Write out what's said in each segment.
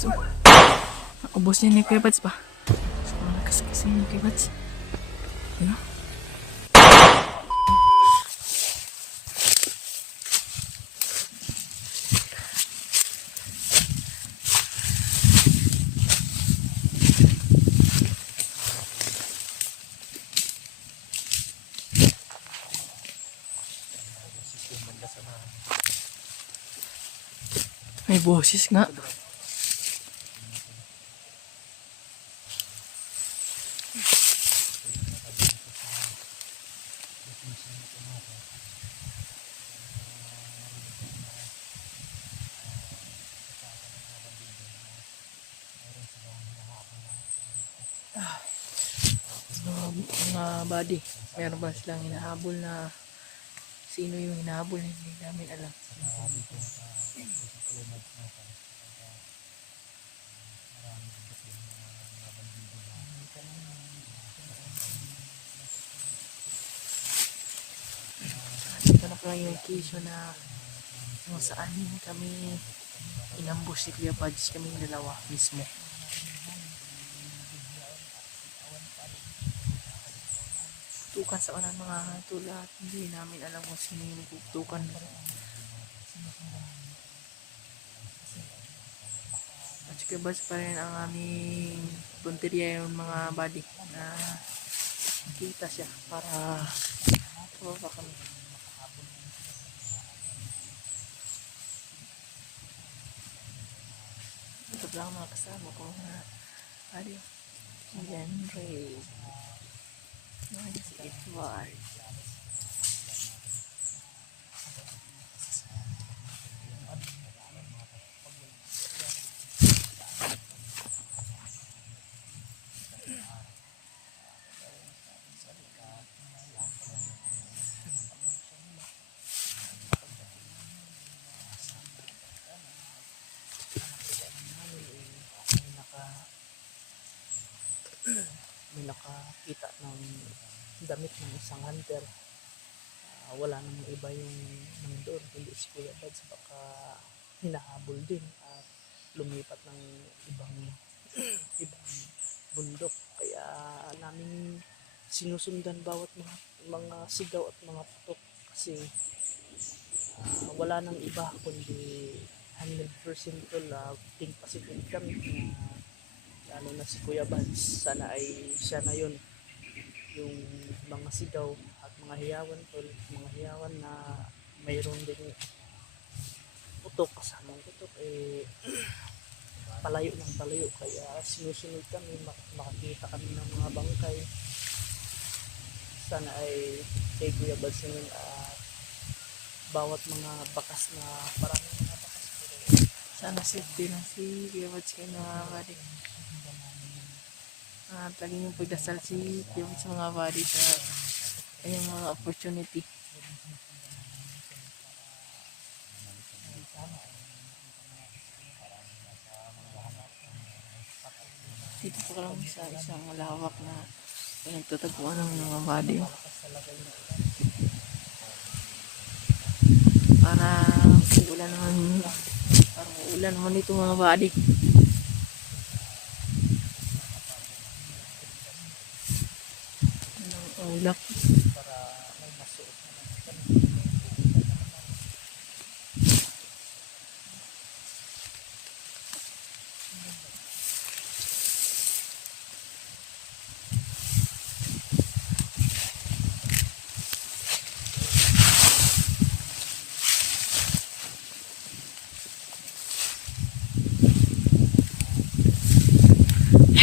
So, ubos niya ni Kuya Bats ba? So, nakasakasing ni Kuya Bats. Ano? May boses nga. Mga buddy, meron ba silang hinahabol na sino yung hinahabol? Hindi namin alam. Ito na pala yung location na kung saan kami inambush si Kuya Buds, kaming dalawa mismo. Tukan sa kanan mga tulad, hindi namin alam kung sino yung tukan. At si Kuya Buds pa rin ang aming punteriya yung mga buddy na kita siya para baka kami. Ito lang mga kasama ko na buddy. Yan, Ray. Si Edward. May nakakita ng damit ng isang hunter. Wala namang iba yung nandun, kundi si Kuya Buds, baka hinahabol din at lumipat ng ibang bundok. Kaya namin sinusundan bawat mga sigaw at mga putok kasi wala nang iba kundi 100% ting pasikin kami na lalo na si Kuya Buds. Sana ay siya na yun yung mga sigaw at mga hiyawan tol, mga hiyawan na mayroon din putok, kasamang putok palayo ng palayo, kaya sinusunod kami, makakita kami ng mga bangkay. Sana ay kay Kuya Buds yun bawat mga bakas na maraming mga bakas sana safety lang si Kuya Buds kayo na body. At lagi yung pagdasal si Kuya Buds sa mga body sa kanyang mga opportunity. Dito po ka lang sa isang malawak na pinagtataguan ng mga body. Para ulan naman ito mga body. Anong ulap?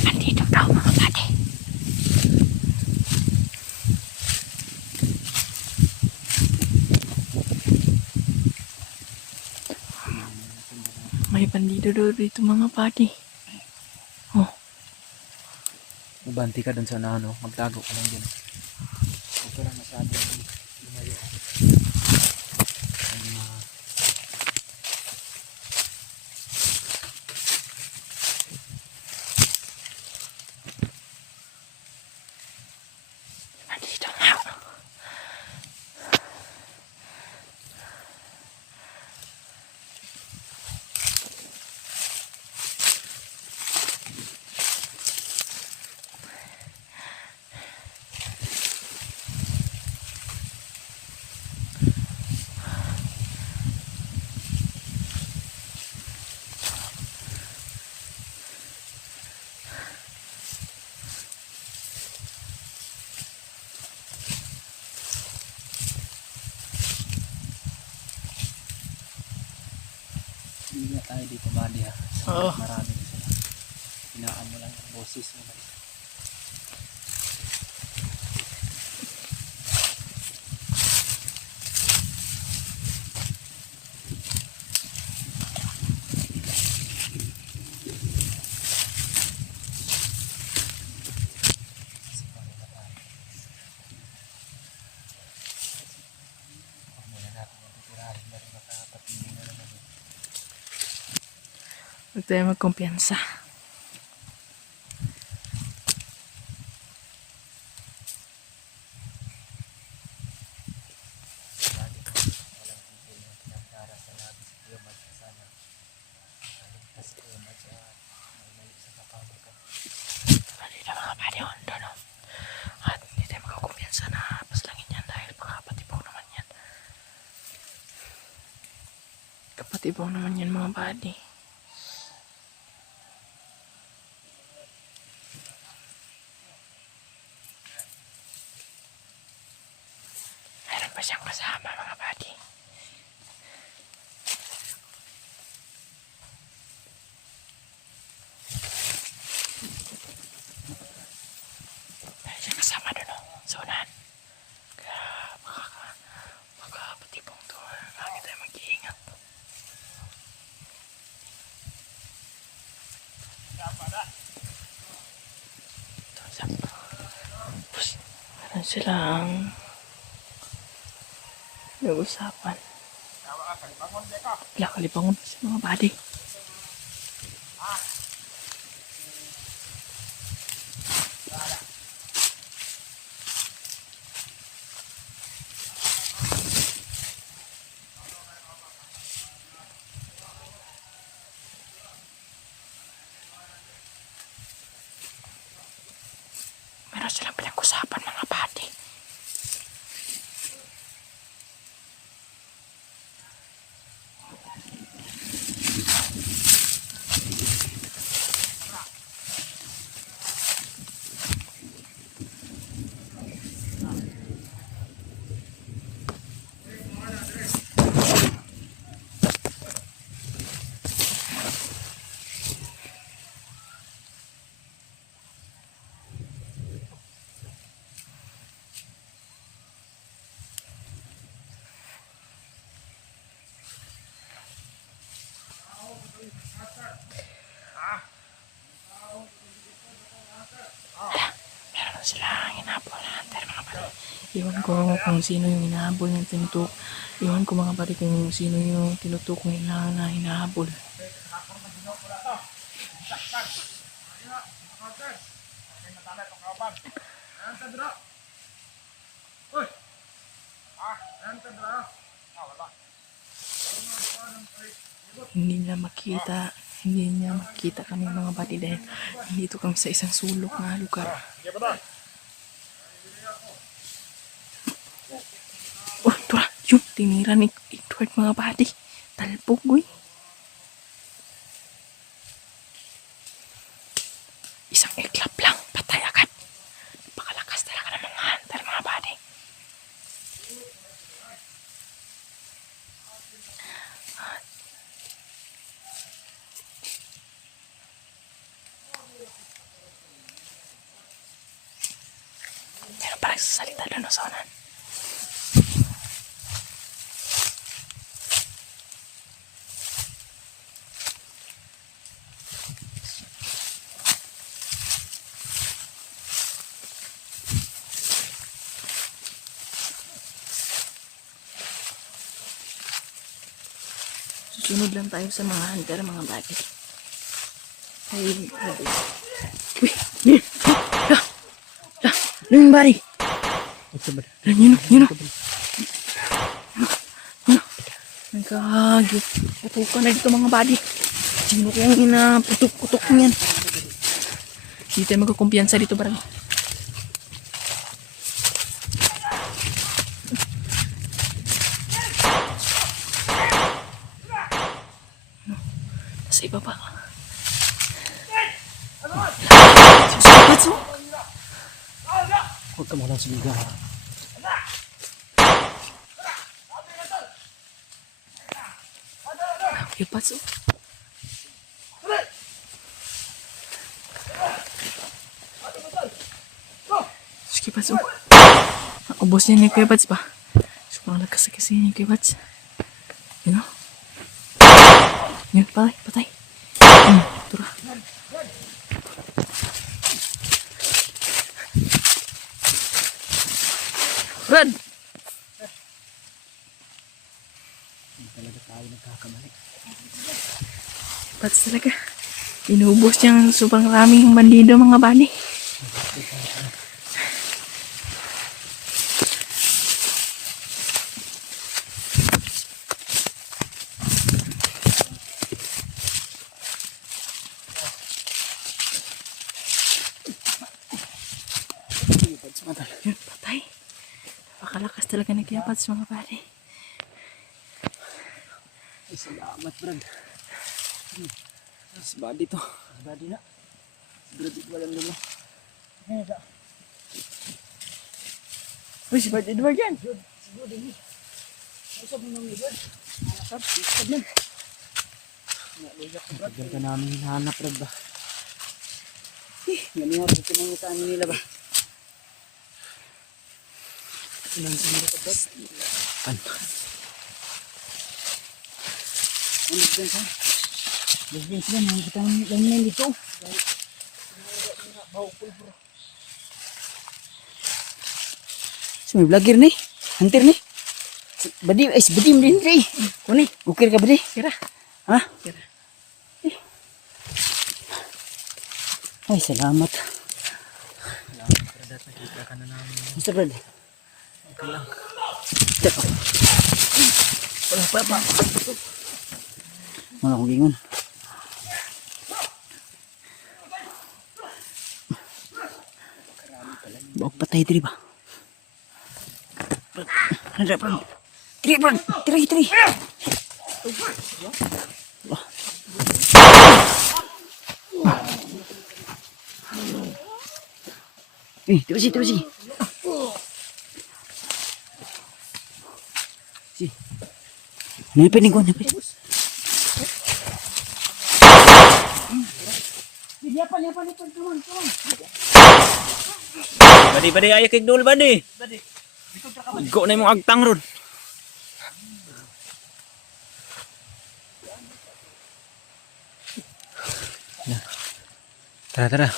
Nandito daw mga body. May bandido dito mga body. Oh. Mabanti ka dun sa ano, magtago ka lang dyan. Huwag ka lang masyadong lumayo. Nandito nga. tayo dito bali ha. Oo. Marami na sila. Hinaan mo lang yung boses mo. Huwag tayo magkumpiyansa. Halina mga pare, hondo no. At hindi tayo magkumpiyansa na paslangin yan dahil kapatibaw naman yan. Kapatibaw naman yan mga buddy. Meron pa siyang kasama mga buddy. Meron siyang kasama doon o, sa unahan. Kaya makakapatibong to. Lagi tayo mag-iingat. Tapos, meron silang nag-usapan. Wala, kalibangon pa sa mga buddy. Meron silang pinag-usapan mga buddy. Meron silang hinabol na hunter mga buddy. Iwan ko kung sino yung hinahabol yung tinutok. Iwan ko mga buddy kung sino yung tinutok nila na hinahabol. Hindi niya makita kami mga buddy dahil nandito kami sa isang sulok na lugar. Oh, tura, yung tinira ni Edward mga buddy. Talbog, uy. Isang iklap lang, patay agad. Napakalakas talaga ng mga hunter mga buddy. Meron pa nagsasalita doon sa unan. Susunod lang tayo sa mga hunter mga buddy. Ay, buddy. Uy, yung buddy. Yun. Nagkagit. Putukan na dito mga buddy. Sino kayang inaputok-putok niyan? Hindi tayo magkakumpiyansa dito parang. Sa iba pa. Susubat so. Huwag ka mo lang sumiga ha. Iba so. Pads, oh. Ubos niya ni Kuya Pads ba? Sobrang lakas kasi ni Kuya Pads. Yun, oh. Yun, patay, patay. Tura. Brad! Hindi talaga tayo nagkakamali. Pads talaga. Inubos niya ng sobrang raming bandido mga bani. Yun, patay. Napakalakas talaga ni Kuya Pads mga bani. Ay, salamat, Brad. Mas body to. Mas body na. Brad, ito walang lumo. Uy, si Brad Edward yan. Tagal ka namin hinahanap, Brad ba? Ganyan ako pinangitaan nila ba? Ilan sa mga Brad? Ano? Ano ba yan? Lesbian sila, nakikita lang nila dito. So, may vlogger ni. Hunter ni. Badi, ay, si Badi mo din rin. Kuni, okay ka Badi? Kira. Ha? Kira. Ay, salamat. Salamat Brad at nakita ka na namin. Mr. Brad. Okay lang. Teka. Wala pa. Wala akong gingon. Bawa patay diri ba? Ano Brad? Tiri Brad! Tiri! Terus sih. Si. Napin ko, napin. Badi, ayo kik dulu badi. Go na imong agtang ron. Tara.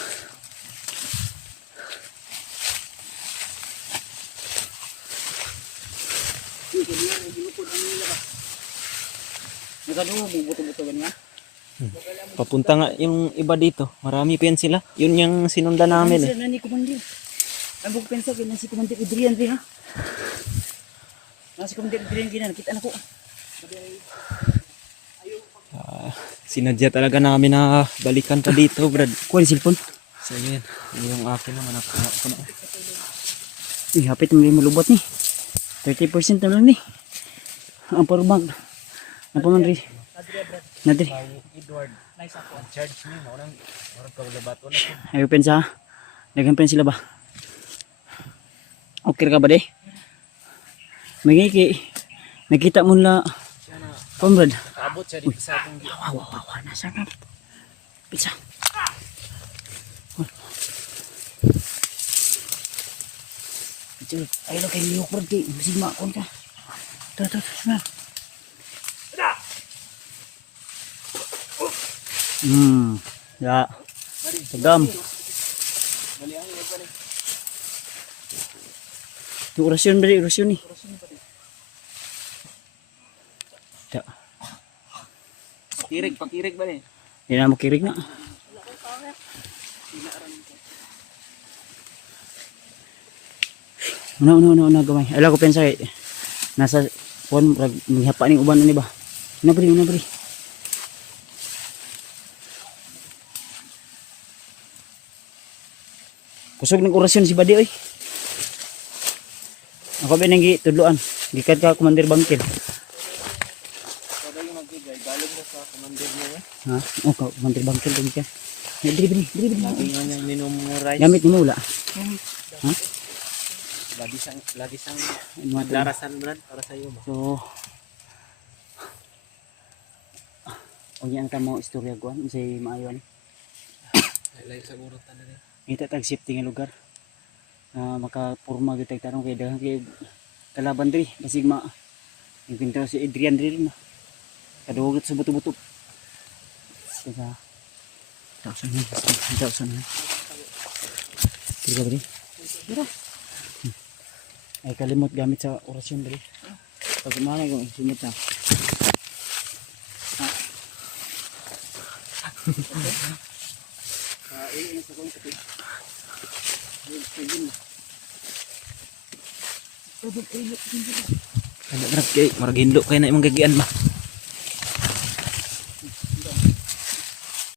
Buto-buto ganyan. Papunta nga yung iba dito. Marami pa yan sila. Yun yung sinundan namin eh. Nani Kumandir. Ang buko pensa kay si Kumandir Adrian rin ha. Nasi Kumandir Adrian gina nakita na ko. Sinadya talaga namin na balikan pa dito, Brad. Kuha ni cellphone. So yun. Yung akin naman nakuha ko na. Hapit mo rin malubot ni. 30% na lang ni. Ang parubang. Ang pamanri. Nadri. Edward. Nice ako. Charge me. Orang kaglabato na ko. Ayaw pensa ha. Dagang pen sila ba? Okay ka ba de? Magiki. Nakita mo na. Pamrad. Nakaabot siya dito sa atong Wawa na sana. Pizza. Ayo lo kay New York di. Masig makon ka. Tara. Ya. Tegam. Yung orasyon ba rin? Orasyon ni. Pakirig ba rin? Hindi na makirig na. Una gamay. Ala ko pensa eh. Nasa phone maghapa ning uban ani ba. Una bri. Kusog ng orasyon si Badi oy. Ako ba nang tudloan. Gikat ka Commander Bangkil. Galing na sa commander niya. Ha? Oh, Commander Bangkil din ka. Diri. Lagi nga niyang minumurize. Gamit ni mo wala. Ha? Lagi sang Ano to? darasan Brad para sa iyo ba? So, yan ka mo istorya ko say maayo ani. Layo siguro talaga. Ita tag safety nga lugar. makapurma gitag tarong kay daghang kay kalaban diri basig ma yung pintaw si Adrian diri no kadugot sa buto-buto kaya tausan na tausan na diri ka diri ay kalimot gamit sa orasyon diri pag mana kung sumit na Ano, marag hinlo kaya na imong gagian ba?